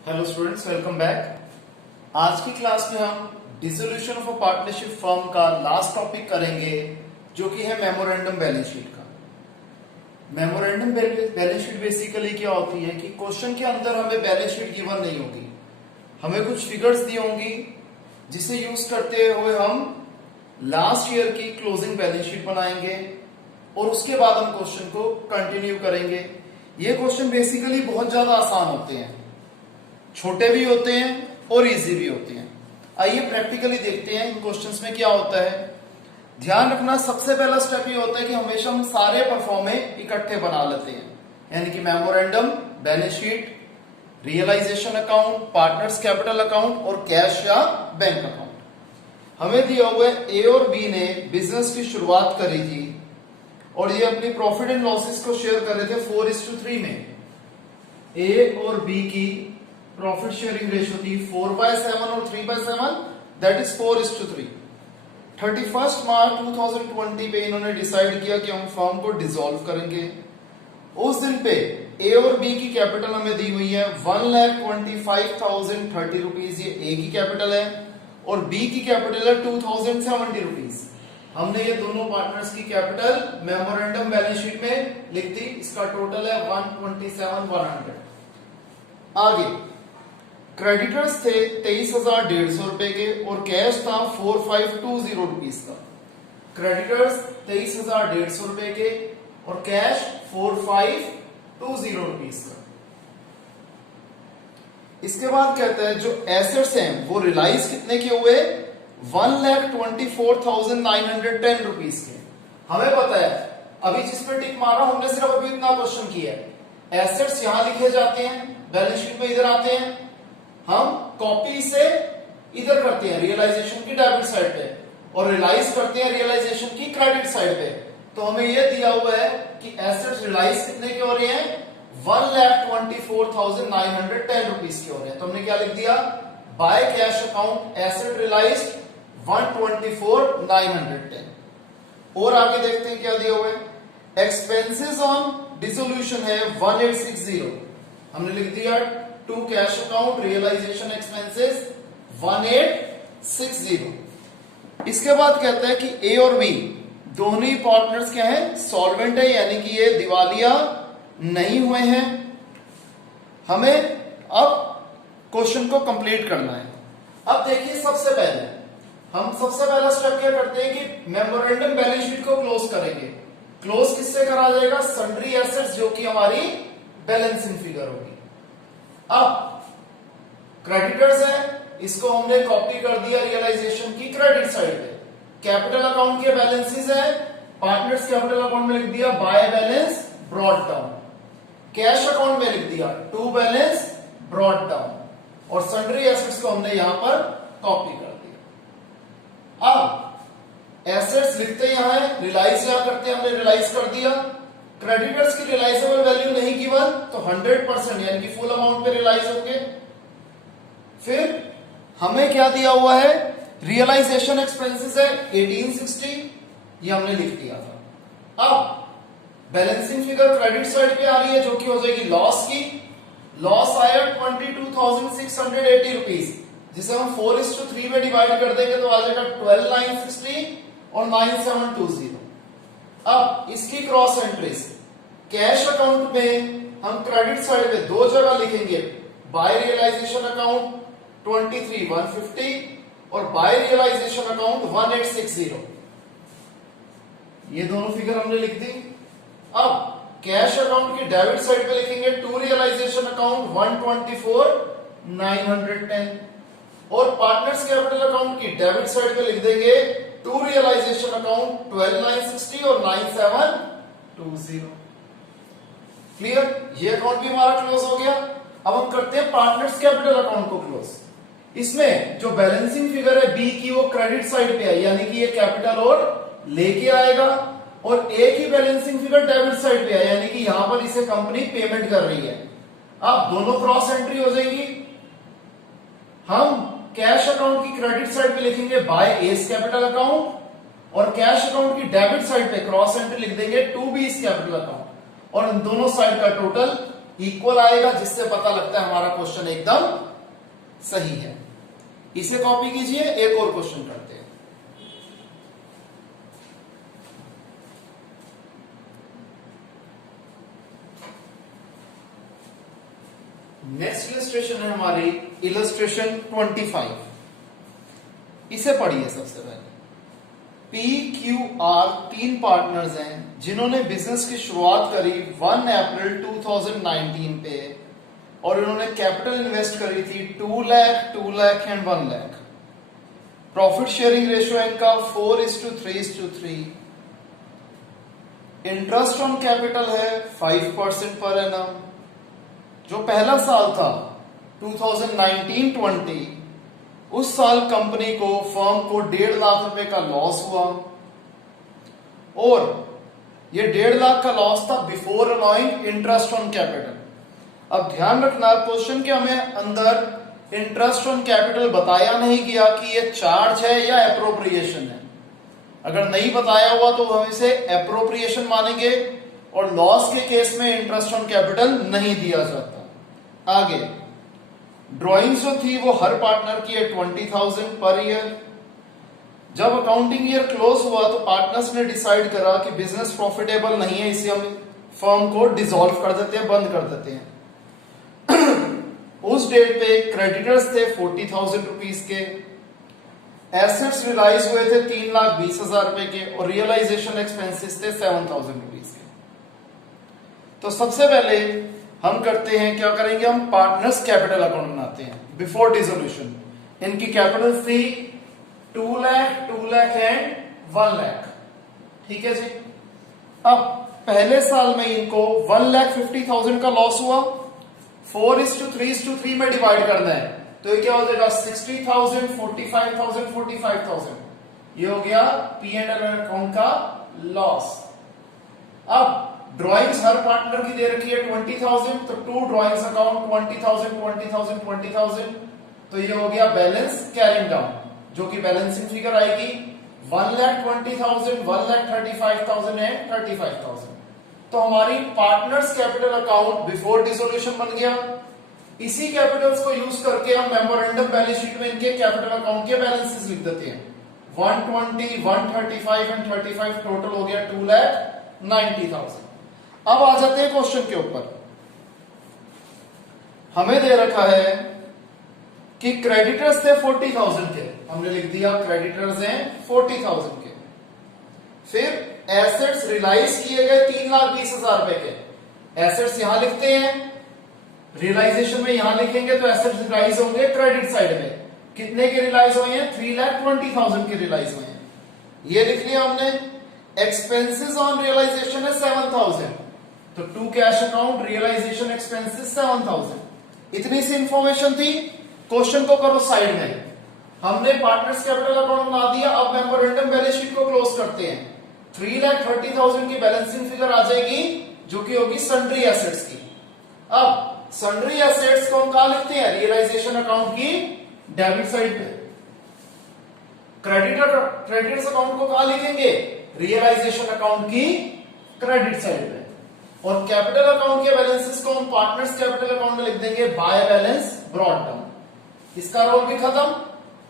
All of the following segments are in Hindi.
Hello students, welcome back. आज की क्लास में हम dissolution of a partnership firm का लास्ट टॉपिक करेंगे, जो कि है मेमोरेंडम बैलेंस शीट का। मेमोरेंडम बैलेंस शीट बेसिकली क्या होती है कि क्वेश्चन के अंदर हमें बैलेंस शीट गिवन नहीं होगी, हमें कुछ फिगर्स दी होंगी जिसे यूज करते हुए हम लास्ट ईयर की क्लोजिंग बैलेंस शीट बनाएंगे और उसके बाद हम क्वेश्चन को कंटिन्यू करेंगे। ये क्वेश्चन बेसिकली बहुत ज्यादा आसान होते हैं, छोटे भी होते हैं और इजी भी होते हैं। आइए प्रैक्टिकली देखते हैं इन क्वेश्चंस में क्या होता है। ध्यान रखना, सबसे पहला स्टेप ये होता है कि हमेशा हम सारे परफॉर्मे इकट्ठे बना लेते हैं, यानी कि memorandum, balance sheet, realisation account, partners capital account और कैश या बैंक अकाउंट। हमें दिया हुआ है ए और बी ने बिजनेस की शुरुआत करी थी और ये अपनी प्रॉफिट एंड लॉसेस को शेयर कर रहे थे 4:3 में। ए और बी की प्रॉफिट शेयरिंग रेशियो थी 4/7 और 3/7, दैट इज 4:3। 31 मार्च 2020 पे इन्होंने डिसाइड किया कि हम फर्म को डिसॉल्व करेंगे। उस दिन पे ए और बी की कैपिटल हमें दी हुई है 1,25,030 रुपीज, ये ए की कैपिटल है, और बी की कैपिटल है 2,070 रुपीज। हमने ये दोनों पार्टनर्स की कैपिटल मेमोरेंडम बैलेंस शीट में लिख दी, इसका टोटल है 127,100। आगे क्रेडिटर्स थे 23,150 रुपए के और कैश था 4,520 रुपीज का। क्रेडिटर्स 23,150 रुपए के और कैश 4,520 रुपीज का। इसके बाद कहता है जो एसेट्स हैं वो रिलाइज कितने के हुए, 1,24,910 रुपीज के। हमें पता है, अभी जिस पे टिक मारा हमने सिर्फ अभी इतना क्वेश्चन किया है। एसेट्स यहां लिखे जाते हैं, बैलेंस शीट में इधर आते हैं, हम कॉपी से इधर करते हैं रियलाइजेशन की डेबिट साइड पे और रियलाइज करते हैं रियलाइजेशन की क्रेडिट साइड पे। तो हमें यह दिया हुआ है कि एसेट्स रियलाइज कितने के हो रहे हैं, 1,24,910 रुपीज के हो रहे हैं। तो हमने क्या लिख दिया, by cash account asset realised 1,24,910। और आगे देखते हैं क्या दिया हुआ है। एक्सपेंसेस ऑन डिसोल्यूशन है 1,860, हमने लिख दिया to cash account realisation expenses 1,860। इसके बाद कहता है कि ए और बी दोनों ही पार्टनर्स क्या हैं, सॉल्वेंट है, यानी कि ये दिवालिया नहीं हुए हैं। हमें अब क्वेश्चन को कंप्लीट करना है। अब देखिए, सबसे पहला स्टेप क्या करते हैं कि मेमोरेंडम बैलेंस शीट को क्लोज करेंगे। क्लोज किससे करा जाएगा, सन्ड्री एसेट्स, जो कि हमारी बैलेंसिंग फिगर होगी। अब क्रेडिटर्स है, इसको हमने कॉपी कर दिया रियलाइजेशन की क्रेडिट साइड पे। कैपिटल अकाउंट के बैलेंसेस है, पार्टनर्स कैपिटल अकाउंट में लिख दिया by balance brought down, cash account में लिख दिया टू बैलेंस ब्रॉट डाउन, और सन्ड्री एसेट्स को हमने यहां पर कॉपी कर दिया। अब एसेट्स लिखते यहां है, रियलाइज यहां करते हैं, हमने रियलाइज कर दिया। क्रेडिटर्स की रियलाइजेबल वैल्यू नहीं गिवन, तो 100% यानी कि फुल अमाउंट पे रियलाइज होंगे। फिर हमें क्या दिया हुआ है, रियलाइजेशन एक्सपेंसेस है 1,860, ये हमने लिख दिया था। अब बैलेंसिंग फिगर क्रेडिट साइड पे आ रही है, जो कि हो जाएगी लॉस की। लॉस आया 22,680 रुपीज, जिसे हम 4:3 में डिवाइड कर देंगे तो आ जाएगा 12,960 और 9,720। अब इसकी क्रॉस एंट्रीज, कैश अकाउंट में हम क्रेडिट साइड पे दो जगह लिखेंगे, बाय रियलाइजेशन अकाउंट 23,150 और बाय रियलाइजेशन अकाउंट 1,860। ये दोनों फिगर हमने लिख दी। अब कैश अकाउंट की डेबिट साइड पे लिखेंगे टू रियलाइजेशन अकाउंट 124,910 और पार्टनर्स कैपिटल अकाउंट की डेबिट साइड पे लिख देंगे टू रियलाइजेशन अकाउंट 12,960 और 9,720। क्लियर, ये अकाउंट भी हमारा क्लोज हो गया। अब हम करते हैं पार्टनर्स कैपिटल अकाउंट को क्लोज। इसमें जो बैलेंसिंग फिगर है बी की, वो क्रेडिट साइड पे है, यानी कि ये कैपिटल और लेके आएगा, और ए की बैलेंसिंग फिगर डेबिट साइड पे है, यानी कि यहां पर इसे कंपनी पेमेंट कर रही है। अब दोनों क्रॉस एंट्री हो जाएगी। हम कैश अकाउंट की क्रेडिट साइड पे लिखेंगे बाय एस कैपिटल अकाउंट, और कैश अकाउंट की डेबिट साइड पे क्रॉस एंट्री लिख देंगे टू बी कैपिटल अकाउंट, और इन दोनों साइड का टोटल इक्वल आएगा, जिससे पता लगता है हमारा क्वेश्चन एकदम सही है। इसे कॉपी कीजिए, एक और क्वेश्चन करते हैं। नेक्स्ट इलस्ट्रेशन है हमारी इलस्ट्रेशन 25। इसे पढ़िए सबसे पहले। PQR तीन पार्टनर्स हैं जिन्होंने बिजनेस की शुरुआत करी 1 अप्रैल 2019 पे, और इन्होंने कैपिटल इन्वेस्ट करी थी 2 lakh, 2 lakh and 1 lakh. Profit sharing ratio इनका 4:3:3। इंटरेस्ट ऑन कैपिटल है 5% पर एनम। जो पहला साल था 2019-20, उस साल कंपनी को, फर्म को 1.5 लाख रुपए का लॉस हुआ, और ये 1.5 लाख का लॉस था before allowing interest on capital. अब ध्यान रखना क्वेश्चन के हमें अंदर इंटरेस्ट ऑन कैपिटल बताया नहीं गया कि ये चार्ज है या एप्रोप्रिएशन है। अगर नहीं बताया हुआ तो हम इसे एप्रोप्रिएशन मानेंगे, और लॉस के केस में इंटरेस्ट ऑन कैपिटल नहीं दिया जाता। आगे ड्राइंग्स जो थी वो हर पार्टनर की है 20,000 पर ईयर। जब अकाउंटिंग ईयर क्लोज हुआ तो पार्टनर्स ने डिसाइड करा कि बिजनेस प्रॉफिटेबल नहीं है, इसे हम फर्म को डिसॉल्व कर देते हैं, बंद कर देते हैं। उस डेट पे क्रेडिटर्स थे 40,000 रुपीज के, एसेट्स रियलाइज हुए थे 3,20,000 रुपए के, और रियलाइजेशन एक्सपेंसेस थे 7,000 रुपीज के। तो सबसे पहले हम करते हैं, क्या करेंगे, हम पार्टनर्स कैपिटल अकाउंट बनाते हैं बिफोर डिसोल्यूशन। इनकी कैपिटल थी 2 लाख, 2 लाख एंड 1 लाख। ठीक है जी। अब पहले साल में इनको 1,50,000 का लॉस हुआ, 4:3:3 में डिवाइड करना है, तो ये क्या हो जाएगा 60,000, 45,000, 45,000। ये हो गया पी एंड एल अकाउंट का लॉस। अब ड्राइंग्स हर पार्टनर की दे रखी है 20,000, तो 2 ड्राइंग्स अकाउंट 20,000, 20,000, 20,000। तो ये हो गया बैलेंस कैरिंग डाउन, जो कि बैलेंसिंग फिगर आएगी 1,20,000, 1,35,000 एंड 35,000। तो हमारी partners capital account before dissolution बन गया। इसी कैपिटल्स को यूज करके हम मेमोरेंडम बैलेंस शीट में इनके कैपिटल अकाउंट के बैलेंसेस लिख देते हैं। 120, 135 एंड 35 टोटल हो गया 2,90,000। अब आ जाते हैं क्वेश्चन के ऊपर। हमें दे रखा है कि क्रेडिटर्स थे 40,000 के, हमने लिख दिया क्रेडिटर्स हैं 40,000 के। फिर एसेट्स रियलाइज किए गए 3,20,000 रुपए के। एसेट्स यहां लिखते हैं, रियलाइजेशन में यहां लिखेंगे तो एसेट्स रियलाइज होंगे क्रेडिट साइड में। कितने के रियलाइज हुए हैं, 3,20,000 के रियलाइज हुए हैं, ये लिख लिया हमने। एक्सपेंसेस ऑन रियलाइजेशन है 7,000, तो to cash account realisation expenses 7,000। इतनी सी इंफॉर्मेशन थी। क्वेश्चन को करो साइड में। हमने पार्टनर्स कैपिटल अकाउंट बना दिया। अब मेमोरेंडम बैलेंस शीट को क्लोज करते हैं। 3,30,000 की बैलेंसिंग फिगर आ जाएगी, जो कि होगी सन्ड्री एसेट्स की। अब सन्ड्री एसेट्स को हम कहां लिखते हैं, रियलाइजेशन अकाउंट की डेबिट साइड पे। क्रेडिटर्स अकाउंट को कहां लिखेंगे, रियलाइजेशन अकाउंट की क्रेडिट साइड पे। और कैपिटल अकाउंट के बैलेंसेस को हम पार्टनर्स कैपिटल अकाउंट में लिख देंगे बाय बैलेंस ब्रॉट डाउन। इसका रोल भी खत्म।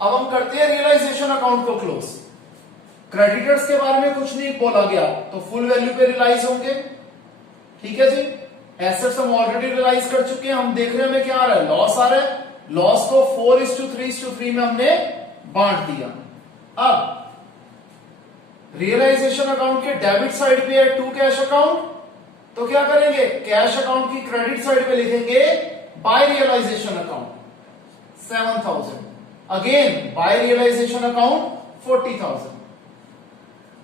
अब हम करते हैं रियलाइजेशन अकाउंट को क्लोज। क्रेडिटर्स के बारे में कुछ नहीं बोला गया, तो फुल वैल्यू पे रियलाइज होंगे। ठीक है जी। एसेट्स हम ऑलरेडी रियलाइज कर चुके हैं। हम देख रहे हैं हमें क्या आ रहा है, लॉस आ रहा है। लॉस को 4:3:3 में हमने बांट दिया। अब रियलाइजेशन अकाउंट के डेबिट साइड पे है टू कैश अकाउंट, तो क्या करेंगे, कैश अकाउंट की क्रेडिट साइड पे लिखेंगे by realisation account 7,000। Again by realisation account 40,000।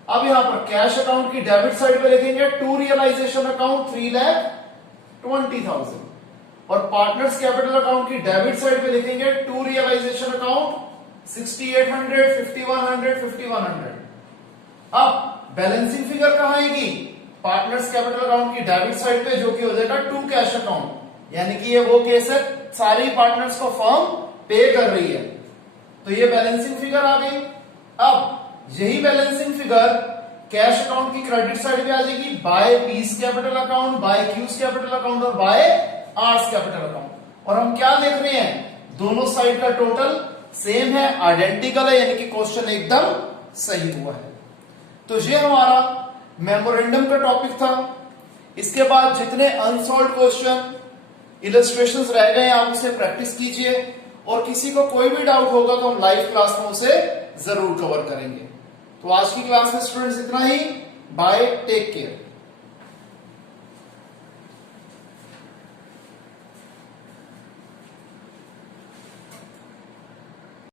अब यहां पर कैश अकाउंट की डेबिट साइड पे लिखेंगे टू रियलाइजेशन अकाउंट 3,20,000, और पार्टनर्स कैपिटल अकाउंट की डेबिट साइड पे लिखेंगे टू रियलाइजेशन अकाउंट 6,800, 5,100, 5,100। अब बैलेंसिंग फिगर कहां आएगी, पार्टनर्स कैपिटल अकाउंट की डेबिट साइड पे, जो कि हो जाएगा टू कैश अकाउंट। यानी कि ये वो केस है सारी पार्टनर्स को फर्म पे कर रही है, तो ये बैलेंसिंग फिगर आ गई। अब यही बैलेंसिंग फिगर कैश अकाउंट की क्रेडिट साइड पे आ जाएगी by P's capital account, by Q's capital account और बाय आर्स कैपिटल अकाउंट। और हम क्या देख रहे हैं, दोनों साइड का टोटल सेम है, आइडेंटिकल है, यानी कि क्वेश्चन एकदम सही हुआ है। तो ये हमारा मेमोरेंडम का टॉपिक था। इसके बाद जितने अनसॉल्व क्वेश्चन, इलस्ट्रेशंस रह गए आप उसे प्रैक्टिस कीजिए, और किसी को कोई भी डाउट होगा तो हम लाइव क्लास में उसे जरूर कवर करेंगे। तो आज की क्लास में स्टूडेंट्स इतना ही। Bye, take care.